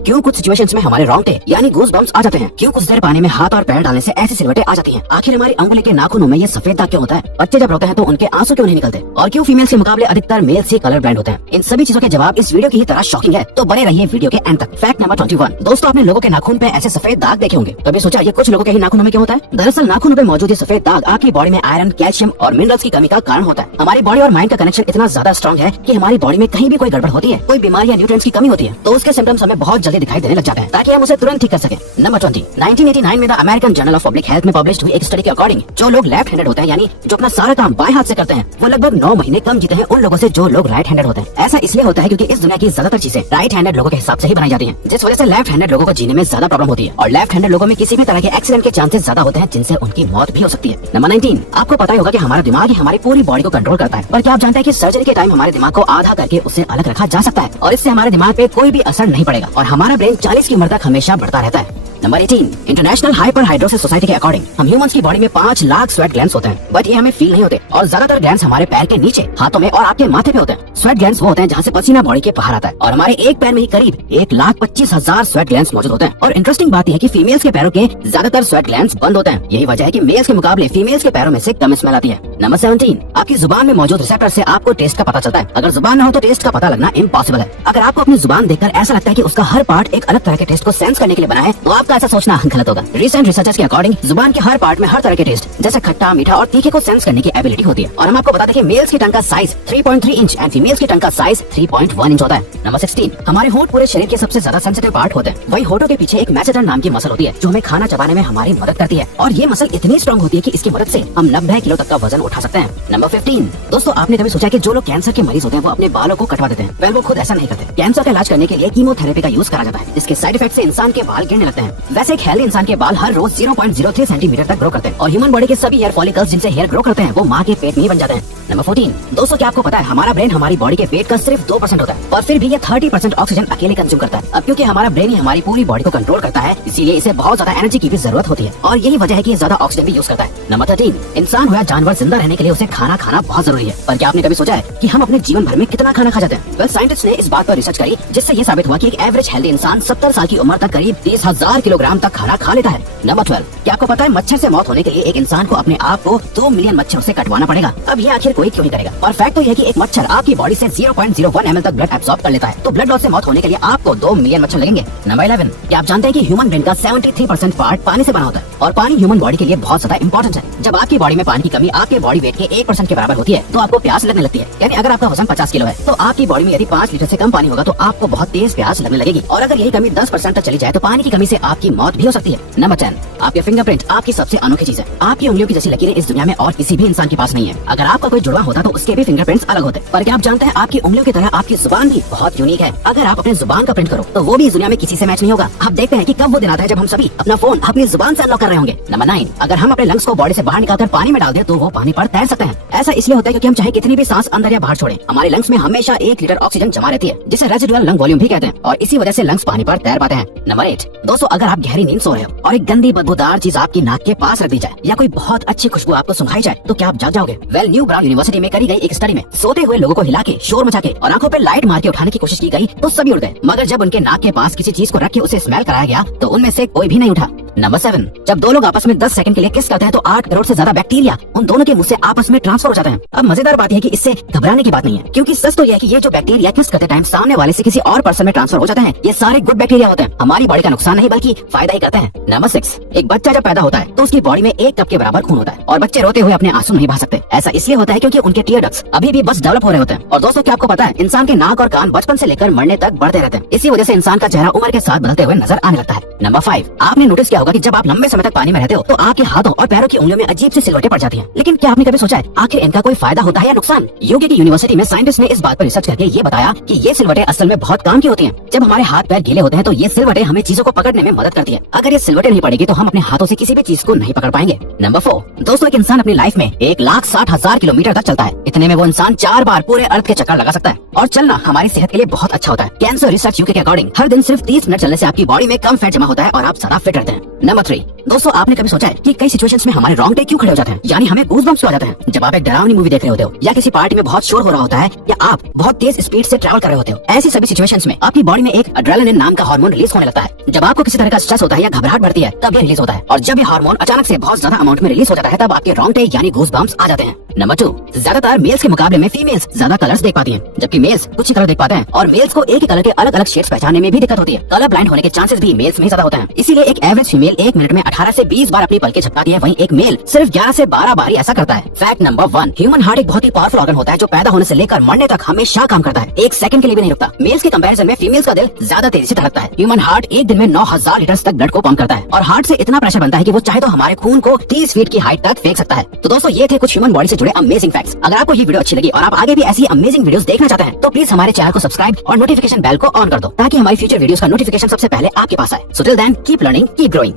क्यों कुछ सिचुएशंस में हमारे रोंगटे यानी गूज बम्स आ जाते हैं? क्यों कुछ देर पानी में हाथ और पैर डालने से ऐसी सिलवटें आ जाती हैं? आखिर हमारी अंगुली के नाखूनों में ये सफेद दाग क्यों होता है? बच्चे जब रोते हैं तो उनके आंसू क्यों नहीं निकलते? और क्यों फीमेल्स के मुकाबले अधिकतर मेल्स ही कलर ब्लाइंड होते हैं? इन सभी चीजों के जवाब इस वीडियो की ही तरह शॉकिंग है, तो बने रहिए वीडियो के एंड तक। Fact number 21। दोस्तों, आपने लोगों के नाखून पे ऐसे सफेद दाग देखे होंगे। कभी सोचा ये कुछ लोगों के ही नाखूनों में क्यों होता है? दरअसल नाखूनों पे मौजूद ये सफेद दाग आपकी बॉडी में आयरन, कैल्शियम और मिनरल्स की कमी का कारण होता है। हमारी बॉडी और माइंड का कनेक्शन इतना ज्यादा स्ट्रॉन्ग है कि हमारी बॉडी में कहीं भी कोई गड़बड़ होती है, कोई बीमारी या न्यूट्रिएंट्स की कमी होती है, तो उसके सिम्टम्स हमें बहुत जल्दी दिखाई देने लग जाते हैं, ताकि हम उसे तुरंत ठीक कर सकें। नंबर 20। 1989 में the American journal of public health में पब्लिश हुई एक स्टडी के अकॉर्डिंग जो लोग लेफ्ट हैंडेड होते हैं, यानी जो अपना सारा काम बाएं हाथ से करते हैं, वो लगभग 9 महीने कम जीते हैं उन लोगों से जो लोग राइट हैंडेड होते हैं। ऐसा इसलिए होता है क्योंकि इस दुनिया की ज्यादातर चीजें राइट हैंडेड लोगों के हिसाब से ही बनाई जाती हैं, जिस वजह से लेफ्ट हैंडेड लोगों को जीने में ज्यादा प्रॉब्लम होती है और लेफ्ट हैंडेड लोगों में किसी भी तरह के एक्सीडेंट के चांसेस ज्यादा होते हैं, जिनसे उनकी मौत भी हो सकती है। नंबर 19। आपको पता ही होगा कि हमारा दिमाग ही हमारी पूरी बॉडी को कंट्रोल करता है, पर क्या आप जानते हैं कि सर्जरी के टाइम हमारे दिमाग को आधा करके उसे अलग रखा जा सकता है और इससे हमारे दिमाग पे कोई भी असर नहीं पड़ेगा और हमारा ब्रेन 40 की उम्र तक हमेशा बढ़ता रहता है। नंबर 18। इंटरनेशनल हाइपरहाइड्रोसिस सोसाइटी के अकॉर्डिंग हम ह्यूमंस की बॉडी में 5 लाख स्वेट ग्लैंड्स होते हैं, बट ये हमें फील नहीं होते और ज्यादातर ग्लैंड्स हमारे पैर के नीचे, हाथों में और आपके माथे पे होते हैं। स्वेट ग्लैंड्स वो होते हैं जहाँ से पसीना बॉडी के बाहर आता है और हमारे एक पैर में ही करीब 1,25,000 स्वेट ग्लैंड्स मौजूद होते हैं। और इंटरेस्टिंग बात यह है कि फीमेल्स के पैरों के ज्यादातर स्वेट ग्लैंड्स बंद होते हैं। यही वजह है कि मेल्स के मुकाबले फीमेल्स के पैरों में से कम स्मेल आती है। नंबर 17। आपकी जुबान में मौजूद रिसेप्टर से आपको टेस्ट का पता चलता है। अगर जुबान न हो तो टेस्ट का पता लगना इम्पॉसिबल है। अगर आपको अपनी जुबान देखकर ऐसा लगता है कि उसका हर पार्ट एक अलग तरह के टेस्ट को सेंस करने के लिए बना है, तो आपका ऐसा सोचना गलत होगा। रिसेंट रिसर्चर्स के अकॉर्डिंग जुबान के हर पार्ट में हर तरह के टेस्ट जैसे खट्टा, मीठा और तीखे को सेंस करने की एबिलिटी होती है। और हम आपको बताते हैं कि मेल्स की टंग का साइज 3.3 इंच एंड फीमेल्स की टंग का साइज 3.1 इंच होता है। नंबर 16। हमारे होंठ पूरे शरीर के सबसे ज्यादा सेंसिटिव पार्ट होते हैं। वही होठों के पीछे एक मैसेटर नाम की मसल होती है जो हमें खाना चबाने में हमारी मदद करती है और ये मसल इतनी स्ट्रॉन्ग होती है कि इसकी मदद से हम 90 किलो तक का वजन उठा सकते हैं। नंबर 15। दोस्तों, आपने कभी सोचा कि जो लोग कैंसर के मरीज होते हैं वो अपने बालों को कटवा देते हैं? वेल, वो खुद ऐसा नहीं करते। कैंसर का इलाज करने के लिए कीमोथेरेपी का यूज करा जाता है, जिसके साइड इफेक्ट से इंसान के बाल गिरने लगते हैं। वैसे एक हेल्दी इंसान के बाल हर रोज 0.03 सेंटीमीटर तक ग्रो करते हैं और ह्यूमन बॉडी के सभी हेयर फॉलिकल्स जिनसे हेयर ग्रो करते हैं वो माँ के पेट में ही बन जाते हैं। नंबर 14। दोस्तों, क्या आपको पता है हमारा ब्रेन हमारी बॉडी के वेट का सिर्फ 2% होता है और फिर भी ये 30% ऑक्सीजन अकेले कंज्यूम करता है। अब क्योंकि हमारा ब्रेन ही हमारी पूरी बॉडी को कंट्रोल करता है, इसीलिए इसे बहुत ज्यादा एनर्जी की भी जरूरत होती है और यही वजह है कि ये ज्यादा ऑक्सीजन भी यूज करता है। नंबर 13। इंसान हो या जानवर, जिंदा रहने के लिए उसे खाना खाना बहुत जरूरी है। पर क्या आपने कभी सोचा है कि हम अपने जीवन भर में कितना खाना खा जाते हैं? वेल, साइंटिस्ट ने इस बात पर रिसर्च करी जिससे ये साबित हुआ कि एक एवरेज हेल्दी इंसान 70 साल की उम्र तक करीब 30,000 किलोग्राम तक खाना खा लेता है। नंबर 12। क्या आपको पता है मच्छर से मौत होने के लिए एक इंसान को अपने आप को 2 मिलियन मच्छरों से कटवाना पड़ेगा? अब ये आखिर कोई क्यों नहीं करेगा? और फैक्ट तो यह है कि एक मच्छर आपकी बॉडी से 0.01 ml तक ब्लड एब्सॉर्ब कर लेता है, तो ब्लड लॉस से मौत होने के लिए आपको 2 मिलियन मच्छर लगेंगे। नंबर 11। क्या आप जानते हैं कि ह्यूमन ब्रेन का 73% पार्ट पानी से बना होता है और पानी ह्यूमन बॉडी के लिए बहुत ज्यादा इंपॉर्टेंट है। जब आपकी बॉडी में पानी की कमी आपके बॉडी वेट के 1% के बराबर होती है तो आपको प्यास लगने लगती है। यानी अगर आपका वजन 50 किलो है तो आपकी बॉडी में यदि 5 लीटर से कम पानी होगा तो आपको बहुत तेज प्यास लगने लगेगी और अगर यही कमी 10% तक चली जाए तो पानी की कमी से आपकी मौत भी हो सकती है। नंबर 10। आपके फिंगरप्रिंट आपकी सबसे अनोखी चीज है। आपकी उंगलियों की जैसी लकीरें इस दुनिया में और किसी भी इंसान के पास नहीं है। अगर आपका कोई जुड़वा होता तो उसके भी फिंगरप्रिंट्स अलग होते। पर क्या आप जानते हैं आपकी उंगलियों की तरह आपकी जुबान भी बहुत यूनिक है। अगर आप अपने जुबान का प्रिंट करो तो वो भी इस दुनिया में किसी से मैच नहीं होगा। आप देखते हैं कि कब वो दिन आता है जब हम सभी अपना फोन अपनी जुबान से अनलॉक कर रहे होंगे। नंबर 9। अगर हम अपने लंग्स को बॉडी से बाहर निकालकर पानी में डाल दें तो वो पानी पर तैर सकते हैं। ऐसा इसलिए होता है क्योंकि हम चाहे कितनी भी सांस अंदर या बाहर छोड़ें, हमारे लंग्स में हमेशा 1 लीटर ऑक्सीजन जमा रहती है, जिसे रेजिडुअल लंग वॉल्यूम भी कहते हैं और इसी वजह से लंग्स पानी पर तैर पाते हैं। नंबर 8। दोस्तों, अगर आप गहरी नींद सो रहे हो और एक गंदी बदबूदार चीज आपकी नाक के पास रख दी जाए या कोई बहुत अच्छी खुशबू आपको सुंघाई जाए तो क्या आप जाग जाओगे? वेल, न्यू ब्राउन यूनिवर्सिटी में करी गई एक स्टडी में सोते हुए लोगों को हिला के, शोर मचा के और आंखों पे लाइट मार के उठाने की कोशिश की गई तो सभी उठ गए, मगर जब उनके नाक के पास किसी चीज को रख के उसे स्मेल कराया गया तो उनमें से कोई भी नहीं उठा। नंबर 7। जब दो लोग आपस में 10 सेकंड के लिए किस करते हैं तो 8 करोड़ से ज्यादा बैक्टीरिया उन दोनों के मुंह से आपस में ट्रांसफर हो जाते हैं। अब मजेदार बात यह है कि इससे घबराने की बात नहीं है, क्योंकि सच तो यह है कि ये जो बैक्टीरिया किस करते टाइम सामने वाले से किसी और पर्सन में ट्रांसफर हो जाते हैं, ये सारे गुड बैक्टीरिया होते हैं, हमारी बॉडी का नुकसान नहीं बल्कि फायदा ही करते हैं। नंबर 6। एक बच्चा जब पैदा होता है तो उसकी बॉडी में 1 कप के बराबर खून होता है और बच्चे रोते हुए अपने आंसू नहीं बहा सकते। ऐसा इसलिए होता है क्योंकि उनके टीयर डक्ट्स अभी भी बस डेवलप हो रहे होते हैं। और दोस्तों, क्या आपको पता है इंसान के नाक और कान बचपन से लेकर मरने तक बढ़ते रहते हैं। इसी वजह से इंसान का चेहरा उम्र के साथ बदलते हुए नजर आने लगता है। नंबर 5। आपने नोटिस किया होगा कि जब आप लंबे समय तक पानी में रहते हो तो आपके हाथों और पैरों की उंगलियों में अजीब सी सिलवटें पड़ जाती हैं। लेकिन क्या आपने कभी सोचा है आखिर इनका कोई फायदा होता है या नुकसान? यूके की यूनिवर्सिटी में साइंटिस्ट ने इस बात पर रिसर्च करके ये बताया कि ये सिलवटें असल में बहुत काम की होती हैं। जब हमारे हाथ पैर गीले होते हैं तो ये सिलवटें हमें चीजों को पकड़ने में मदद करती है। अगर ये सिलवटें नहीं पड़ेगी तो हम अपने हाथों से किसी भी चीज को नहीं पकड़ पाएंगे। नंबर 4। दोस्तों, एक इंसान अपनी लाइफ में 1,60,000 किलोमीटर तक चलता है। इतने में वो इंसान 4 बार पूरे अर्थ के चक्कर लगा सकता है और चलना हमारी सेहत के लिए बहुत अच्छा होता है। कैंसर रिसर्च यूके के अकॉर्डिंग हर दिन सिर्फ 30 मिनट चलने से आपकी बॉडी में कम फैट जमा होता है और आप ज्यादा फिट रहते हैं। नंबर 3, दोस्तों आपने कभी सोचा है कि कई सिचुएशंस में हमारे रोंगटे क्यों खड़े हो जाते हैं, यानी हमें गूज़बम्प्स आ जाते हैं जब आप एक डरावनी मूवी देख रहे होते हो, या किसी पार्टी में बहुत शोर हो रहा होता है, या आप बहुत तेज स्पीड से ट्रैवल कर रहे होते हो। ऐसी सभी सिचुएशंस में आपकी बॉडी में एक एड्रेनालिन नाम का हार्मोन रिलीज होने लगता है। जब आपको किसी तरह का स्ट्रेस होता है या घबराहट बढ़ती है तब ये रिलीज होता है, और जब ये हार्मोन अचानक से बहुत ज्यादा अमाउंट में रिलीज हो जाता है तब आपके रोंगटे यानी गूज़बम्प्स आ जाते हैं। नंबर 2, ज्यादातर मेल्स के मुकाबले में फीमेल्स ज्यादा कलर्स देख पाती हैं, जबकि मेल्स कुछ ही कलर देख पाते हैं, और मेल्स को एक ही कलर के अलग अलग शेड्स पहचानने में भी दिक्कत होती है। कलर ब्लाइंड होने के चांसेस भी मेल्स में ज्यादा होते हैं। इसीलिए एक एवरेज फीमेल 1 मिनट में 18 से 20 बार अपनी पलकें झपकाती है, वहीं एक मेल सिर्फ 11 से 12 बार ही ऐसा करता है। फैक्ट नंबर 1, ह्यूमन हार्ट एक बहुत ही पावरफुल ऑर्गन होता है जो पैदा होने से लेकर मरने तक हमेशा काम करता है, एक सेकंड के लिए भी नहीं रुकता। मेल्स के कंपैरिजन में फीमेल्स का दिल ज्यादा तेजी से धड़कता है। ह्यूमन हार्ट एक दिन में 9000 लीटर तक ब्लड को पंप करता है, और हार्ट से इतना प्रेशर बनता है कि वो चाहे तो हमारे खून को 30 फीट की हाइट तक फेंक सकता है। तो दोस्तों ये थे कुछ ह्यूमन बॉडी से जुड़े अमेजिंग फैक्ट्स। अगर आपको ये वीडियो अच्छी लगी और आप आगे भी ऐसी अमेजिंग वीडियोस देखना चाहते हैं तो प्लीज हमारे चैनल को सब्सक्राइब और नोटिफिकेशन बेल को ऑन कर दो, ताकि हमारी फ्यूचर वीडियोस का नोटिफिकेशन सबसे पहले आपके पास आए। So till then keep learning, keep growing.